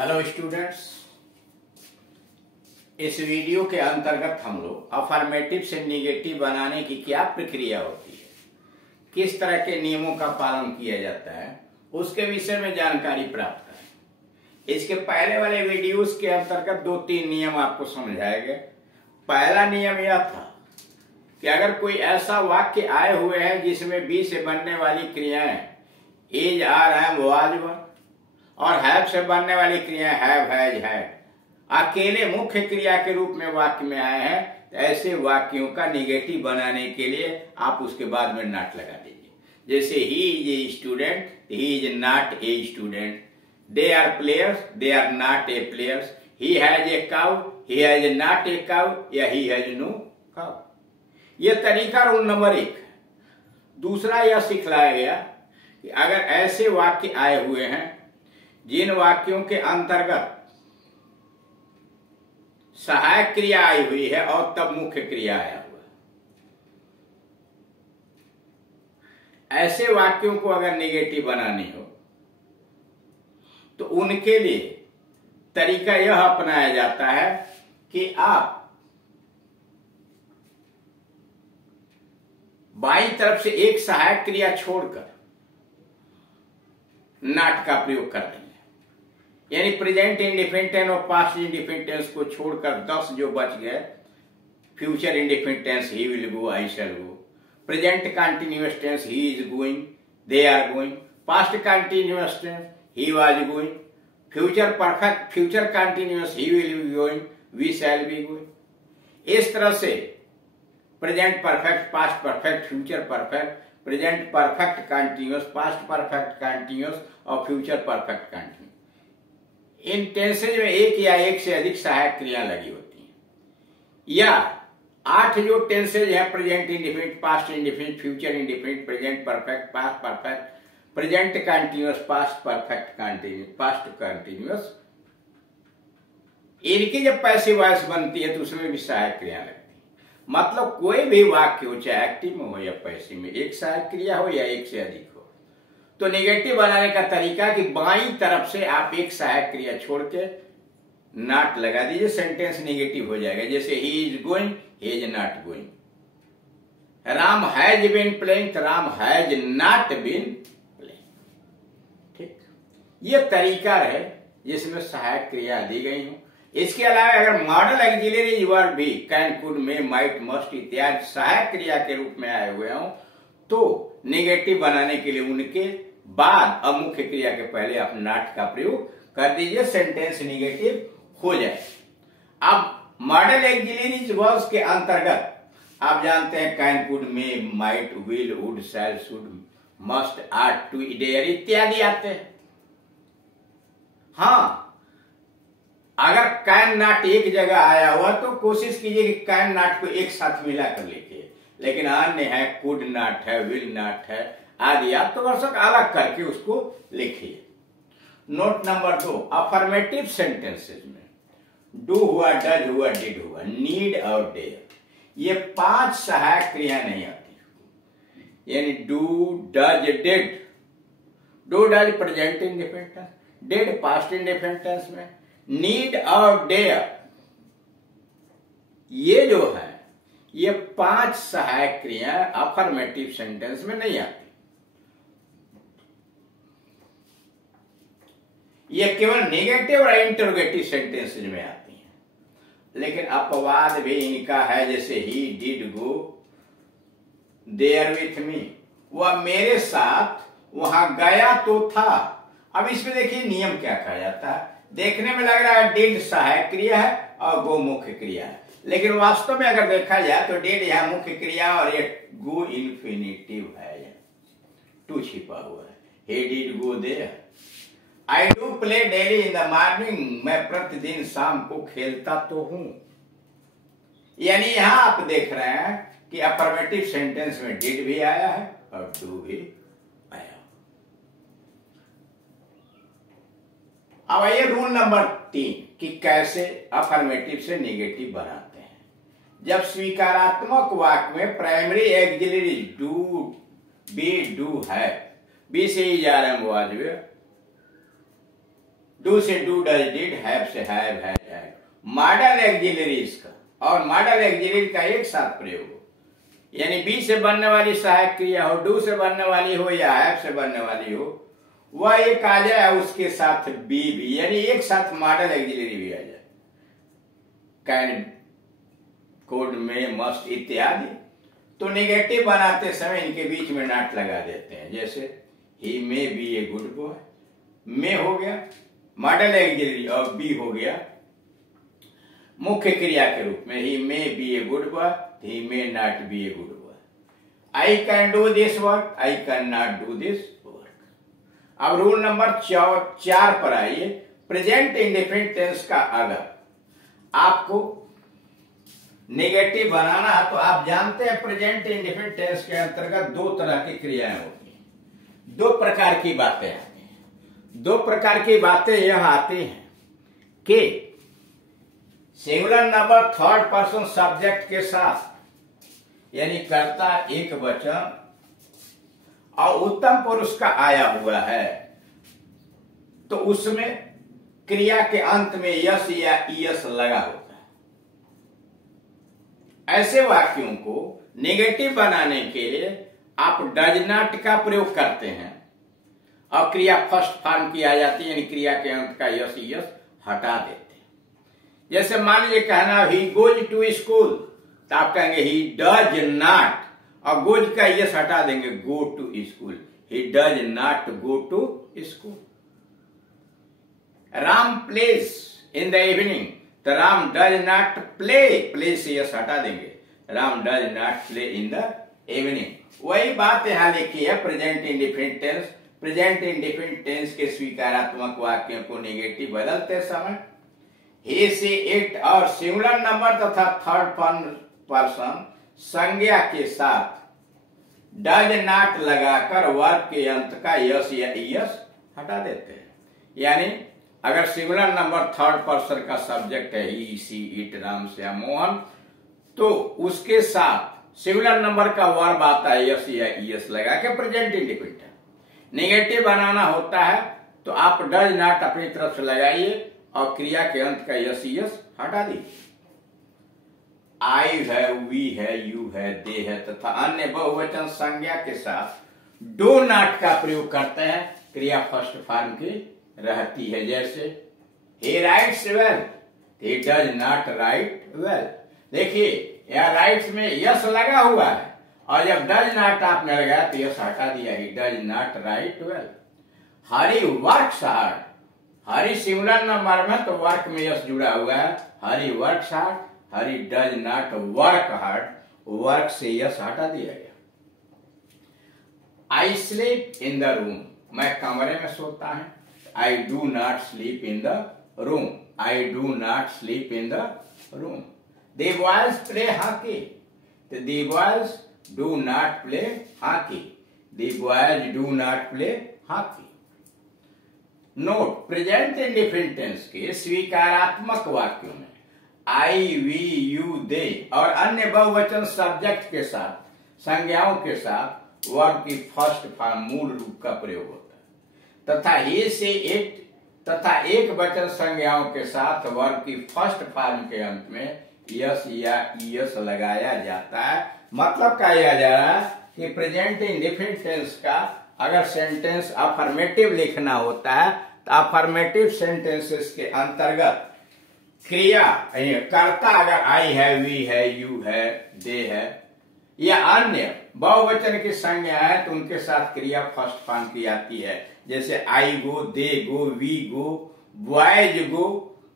Hello students, इस video के अंतर्गत हम लोग अफर्मेटिव से निगेटिव बनाने की क्या प्रक्रिया होती है, किस तरह के नियमों का पालन किया जाता है, उसके विषय में जानकारी प्राप्त करें। इसके पहले वाले वीडियोस के अंतर्गत 2-3 नियम आपको समझाए गए। पहला नियम यह था कि अगर कोई ऐसा वाक्य आए हुए हैं जिसमें बी से बनने वाली क्रियाएं इज, आर, एम, वाज, वर और हैव से बनने वाली क्रियाएं हैव, हैज, हैड अकेले मुख्य क्रिया के रूप में वाक्य में आए हैं, तो ऐसे वाक्यों का निगेटिव बनाने के लिए आप उसके बाद में नॉट लगा दीजिए। जैसे he is a student, he is not a student. They are players, they are not a players. He has a cow, he has not a cow या ही हैज नो काउ। यह तरीका rule number 1 है। दूसरा यह सिखलाया गया कि अगर ऐसे वाक्य आए हुए हैं जिन वाक्यों के अंतर्गत सहायक क्रिया आई हुई है और तब मुख्य क्रिया आया हुआ है, ऐसे वाक्यों को अगर निगेटिव बनानी हो तो उनके लिए तरीका यह अपनाया जाता है कि आप बाईं तरफ से एक सहायक क्रिया छोड़कर नॉट का प्रयोग कर देंगे। यानी प्रेजेंट इंडिफिनिट टेंस और पास्ट इंडिफिनिट टेंस को छोड़कर 10 जो बच गए, future indefinite tense he will go, I shall go. Present continuous tense he is going, they are going. Past continuous tense he was going. Future perfect, future continuous he will be going, we shall be going. इस तरह से present perfect, past perfect, future perfect, present perfect continuous, past perfect continuous और future perfect continuous, इन tenses में एक या एक से अधिक सहायक क्रिया लगी होती हैं। या 8 जो टेंसेज है, present indefinite, past indefinite, future indefinite, present perfect, past perfect, present continuous, past perfect continuous, past continuous, इनकी जब पैसिव वॉइस बनती है तो उसमें भी सहायक क्रिया लगती है। मतलब कोई भी वाक्य हो, चाहे एक्टिव में हो या पैसिव में, एक सहायक क्रिया हो या एक से अधिक हो, तो निगेटिव बनाने का तरीका कि बाईं तरफ से आप एक सहायक क्रिया छोड़ के नॉट लगा दीजिए, सेंटेंस निगेटिव हो जाएगा। जैसे he is going, he is not going. Ram has been playing, Ram has not been playing. ठीक, ये तरीका है जिसमें सहायक क्रिया दी गई हो। इसके अलावा अगर मॉडल ऑक्सिलरी वर्ब भी can, could, may, might, must इत्यादि सहायक क्रिया के रूप में आए हुए हों तो निगेटिव बनाने के लिए उनके बाद अब मुख्य क्रिया के पहले आप नॉट का प्रयोग कर दीजिए, सेंटेंस निगेटिव हो जाए। अब मॉडल ऑक्सिलरीज वर्ब्स के अंतर्गत आप जानते हैं can, could, may, might, will, would, shall, should, must, ought, to, dare इत्यादि आते हैं। हाँ, अगर कैन नॉट एक जगह आया हुआ तो कोशिश कीजिए कि कैन नॉट को एक साथ मिलाकर लिखिए, लेकिन अन्य है, कुड नॉट है, विल नॉट है आदि, आप तो वर्षक अलग करके उसको लिखिए। नोट नंबर 2, अफर्मेटिव सेंटेंसेस में डू हुआ, डज हुआ, डिड हुआ, नीड और डेयर, ये 5 सहायक क्रिया नहीं आती। यानी do, does, did. Do does present indefinite tense, did past indefinite tense में, नीड और डेयर ये जो है ये 5 सहायक क्रिया अफर्मेटिव सेंटेंस में नहीं आती। ये केवल नेगेटिव और इंटरोगेटिव सेंटेंसेज में आती हैं। लेकिन अपवाद भी इनका है, जैसे he did go there with me, वह मेरे साथ वहां गया तो था। अब इसमें देखिए नियम क्या कहा जाता है। देखने में लग रहा है डिड सहायक क्रिया है और गो मुख्य क्रिया है, लेकिन वास्तव में अगर देखा जाए तो डिड यहां मुख्य क्रिया और ये गो इन्फिनिटिव है, टू छिपा हुआ है। He did go there. I do play daily in the morning, मैं प्रतिदिन शाम को खेलता तो हूं। यानी यहां आप देख रहे हैं कि अफर्मेटिव सेंटेंस में डिड भी आया है और डू भी आया। अब आइए रूल नंबर 3 कि कैसे अफर्मेटिव से निगेटिव बनाते हैं। जब स्वीकारात्मक वाक्य में primary auxiliary do, be, do है, बी से ही जा रहे हैं, डू से डू, डज डिड, हैव से हैव, हैड। मॉडल ऑक्सिलरीज का और मॉडल ऑक्सिलरी का एक साथ प्रयोग हो, यानी बी से बनने वाली सहायक क्रिया हो, डू से बनने वाली हो या हैव से बनने वाली हो, वह एक आ जाए उसके साथ बी भी, यानी एक साथ मॉडल ऑक्सिलरी भी आ जाए। कैन, कोड में, मस्ट इत्यादि। तो नेगेटिव बनाते समय इनके बीच में नॉट लगा देते हैं, जैसे he may be a good boy, may हो गया मॉडल ऑक्सिलरी और बी हो गया मुख्य क्रिया के रूप में। He may be a good boy, he may not be a good boy. I can do this work, I can not do this work. अब रूल नंबर 4 पर आइए। प्रेजेंट इंडेफिनिट टेंस का अगर आपको नेगेटिव बनाना है तो आप जानते हैं प्रेजेंट इंडेफिनिट टेंस के अंतर्गत 2 तरह की क्रियाएं होती हैं, 2 प्रकार की बातें आती हैं। 2 प्रकार की बातें यह आती हैं कि singular number third person subject के साथ, यानी कर्ता एक वचन और उत्तम पुरुष का आया हुआ है, तो उसमें क्रिया के अंत में यस या ईएस लगा होता है। ऐसे वाक्यों को नेगेटिव बनाने के लिए आप डज नॉट का प्रयोग करते हैं और क्रिया फर्स्ट फॉर्म की आ जाती है, यानी क्रिया के अंत का यस ईएस हटा देते हैं। जैसे मान लीजिए कहना ही गोज टू स्कूल, तो आप कहेंगे ही डज नॉट, और गोज का यस हटा देंगे, go to school. He does not go to school. Ram plays in the evening, तो Ram does not play, play से यस हटा देंगे, Ram does not play in the evening. वही बात यहां लिखी है present indefinite tense. Present indefinite tense के स्वीकारात्मक वाक्यों को नेगेटिव बदलते समय ही से इट और सिंगुलर नंबर तथा थर्ड पर्सन संज्ञा के साथ डज नॉट लगाकर वर्ब के अंत का यस या ईएस हटा देते हैं। यानी अगर सिंगुलर नंबर थर्ड पर्सन का सब्जेक्ट है ही, सी, इट, राम, श्याम, मोहन, तो उसके साथ सिंगुलर नंबर का वर्ब आता है यस या ईएस लगा के, प्रेजेंट इंडेफिनिट है। नेगेटिव बनाना होता है तो आप डज नॉट अपनी तरफ से लगाइए और क्रिया के अंत का यस ईएस हटा दीजिए। आई है, वी है, यू है, दे है तथा अन्य बहुवचन संज्ञा के साथ डू नॉट का प्रयोग करते हैं, क्रिया फर्स्ट फॉर्म की रहती है। जैसे he writes well, he does not write well। देखिए यह राइट्स में यस लगा हुआ है और जब डज नॉट आपने लगाया तो यस हटा दिया, he does not write well। Hari works hard, Hari singular number में तो वर्क में यस जुड़ा हुआ है, Hari works hard, Hari does not work hard, work से यस हटा दिया गया। I sleep in the room, मैं कमरे में सोता हूं, I do not sleep in the room, I do not sleep in the room। The boys play hockey, the boys do not play hockey, the boys do not play hockey। Note, present indefinite tense के स्वीकारात्मक वाक्यों में आई, we, you, दे और अन्य बहुवचन subject के साथ संज्ञाओं के साथ वर्ब की फर्स्ट फॉर्म मूल रूप का प्रयोग होता है तथा ही से इट तथा एक वचन संज्ञाओं के साथ वर्ब की फर्स्ट फॉर्म के अंत में यस या ईएस लगाया जाता है। मतलब क्या किया जा रहा है कि प्रेजेंट इंडेफिनिट टेंस का अगर सेंटेंस अफर्मेटिव लिखना होता है तो अफर्मेटिव सेंटेंसेस के अंतर्गत क्रिया कर्ता अगर आई है, वी है, यू है, दे है या अन्य बहुवचन की संज्ञा है तो उनके साथ क्रिया फर्स्ट फॉर्म की आती है। जैसे I go, they go, we go, boys go,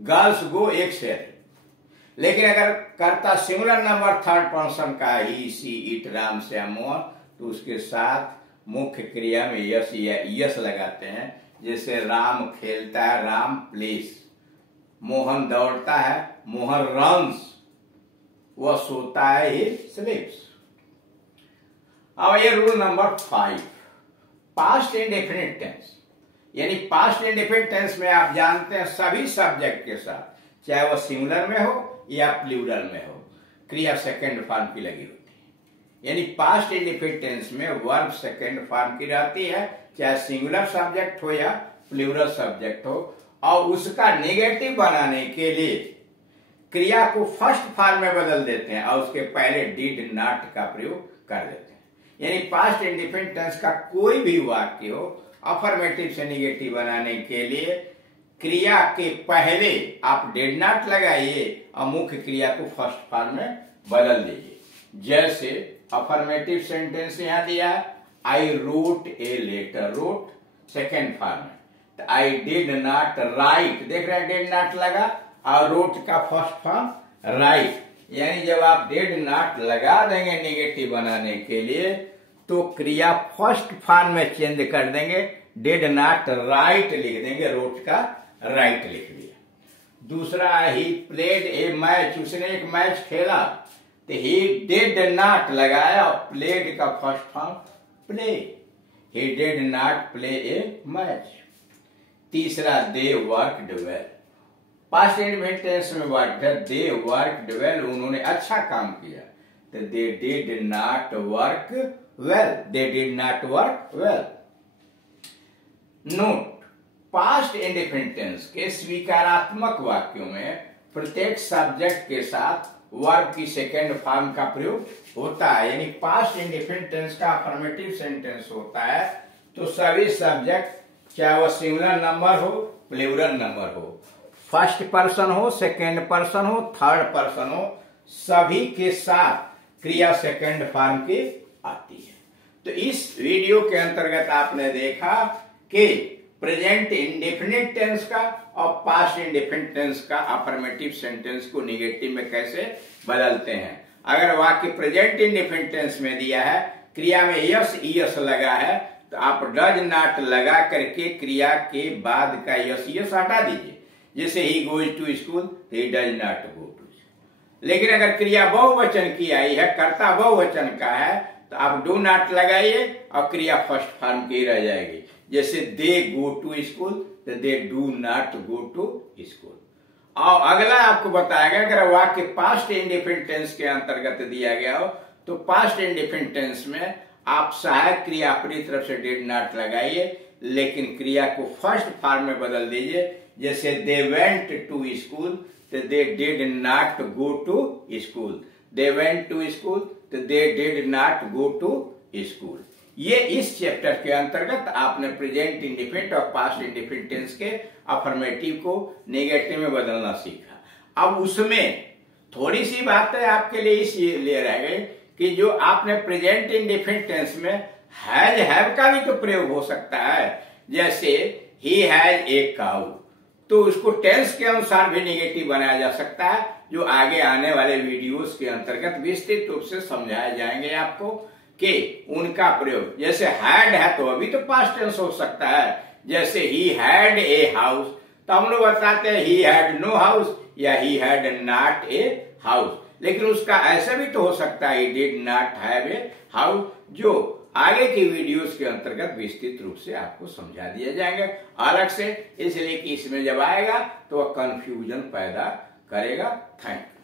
girls go, एक से अधिक। लेकिन अगर कर्ता सिंगुलर नंबर थर्ड पर्सन का ही, सी, इट, राम, श्याम, मोहन, तो उसके साथ मुख्य क्रिया में यस या ईएस लगाते हैं। जैसे राम खेलता है, राम प्लेस, मोहन दौड़ता है, मोहन रन्स, वह सोता है, ही स्लीप्स। अब ये rule number 5, past indefinite tense. यानी पास्ट इंडेफिनिट टेंस में आप जानते हैं सभी सब्जेक्ट के साथ, चाहे वह सिंगुलर में हो या प्लूरल में हो, क्रिया सेकंड फॉर्म की लगी होती है। यानी पास्ट इंडेफिनिट टेंस में वर्ब सेकंड फॉर्म की रहती है, चाहे सिंगुलर सब्जेक्ट हो या प्लूरल सब्जेक्ट हो, और उसका नेगेटिव बनाने के लिए क्रिया को फर्स्ट फॉर्म में बदल देते हैं और उसके पहले डिड नॉट का प्रयोग कर देते हैं। यानी पास्ट इंडिफिनिट टेंस का कोई भी वाक्य हो, अफर्मेटिव से निगेटिव बनाने के लिए क्रिया के पहले आप डिड नॉट लगाइए और मुख्य क्रिया को फर्स्ट फॉर्म में बदल दीजिए। जैसे अफर्मेटिव सेंटेंस यहां दिया, I wrote a letter, wrote second form में, तो आई डिड नॉट राइट, देख रहे हैं डिड नॉट लगा और रोट का फर्स्ट फॉर्म राइट। यानी जब आप डिड नॉट लगा देंगे निगेटिव बनाने के लिए तो क्रिया फर्स्ट फॉर्म में चेंज कर देंगे, डिड नॉट राइट लिख देंगे, रोट का राइट लिख दिया। दूसरा, ही प्लेड ए मैच, उसने एक मैच खेला, तो ही डिड नॉट लगाया और प्लेड का first form play, he did not play a match. तीसरा, they worked well, past indefinite tense में वर्क है, दे वर्कड वेल, उन्होंने अच्छा काम किया, तो they did not work well, they did not work well. Note, past indefinite tense के स्वीकारात्मक वाक्यों में प्रत्येक सब्जेक्ट के साथ वर्ब की सेकेंड फॉर्म का प्रयोग होता है। यानी पास्ट इंडिफिनिट टेंस का अफर्मेटिव सेंटेंस होता है तो सभी सब्जेक्ट, चाहे वो सिंगुलर नंबर हो, प्लूरल नंबर हो, फर्स्ट पर्सन हो, सेकेंड पर्सन हो, थर्ड पर्सन हो, सभी के साथ क्रिया सेकेंड फॉर्म की आती है। तो इस वीडियो के अंतर्गत आपने देखा कि प्रेजेंट इंडेफिनिट टेंस का और पास्ट इंडेफिनिट टेंस का अफर्मेटिव सेंटेंस को निगेटिव में कैसे बदलते हैं। अगर वाक्य प्रेजेंट इंडेफिनिट टेंस में दिया है, क्रिया में यस ईएस लगा है, तो आप डज नॉट लगा करके क्रिया के बाद का यस ईएस हटा दीजिए। जैसे he goes to school, he does not go to school. लेकिन अगर क्रिया बहुवचन की आई है, कर्ता बहुवचन का है, तो आप डू नॉट लगाइए और क्रिया फर्स्ट फॉर्म की रह जाएगी। जैसे दे गो टू स्कूल, तो they do not go to school. और अगला आपको बताएगा, अगर वाक्य पास्ट इंडिफिनिट टेंस के अंतर्गत दिया गया हो तो पास्ट इंडिफिनिट टेंस में आप सहायक क्रिया अपनी तरफ से डिड नॉट लगाइए, लेकिन क्रिया को फर्स्ट फॉर्म में बदल दीजिए। जैसे दे वेंट टू स्कूल, तो they did not go to school, they went to school, तो they did not go to school. ये इस चैप्टर के अंतर्गत आपने प्रेजेंट इंडिफिनिट और पास्ट इंडिफिनिट टेंस के अफर्मेटिव को नेगेटिव में बदलना सीखा। अब उसमें थोड़ी सी बातें आपके लिए इसलिए रह गई कि जो आपने प्रेजेंट इंडिफिनिट टेंस में हैज हैव का भी तो प्रयोग हो सकता है। जैसे ही हैज ए काऊ, तो उसको टेंस के अनुसार भी नेगेटिव बनाया जा सकता है, जो आगे आने वाले वीडियोस के अंतर्गत विस्तृत रूप से समझाए जाएंगे आपको कि उनका प्रयोग। जैसे हैड है तो अभी तो पास्ट टेंस हो सकता है, जैसे ही हैड ए हाउस, तो हम लोग बताते हैं ही हैड नो हाउस या he had not a house, लेकिन उसका ऐसा भी तो हो सकता है ही did not have a house, जो आगे की वीडियोस के अंतर्गत विस्तृत रूप से आपको समझा दिए जाएंगे अलग से, इसलिए कि इसमें जब आएगा तो वह कंफ्यूजन पैदा करेगा। Thank you.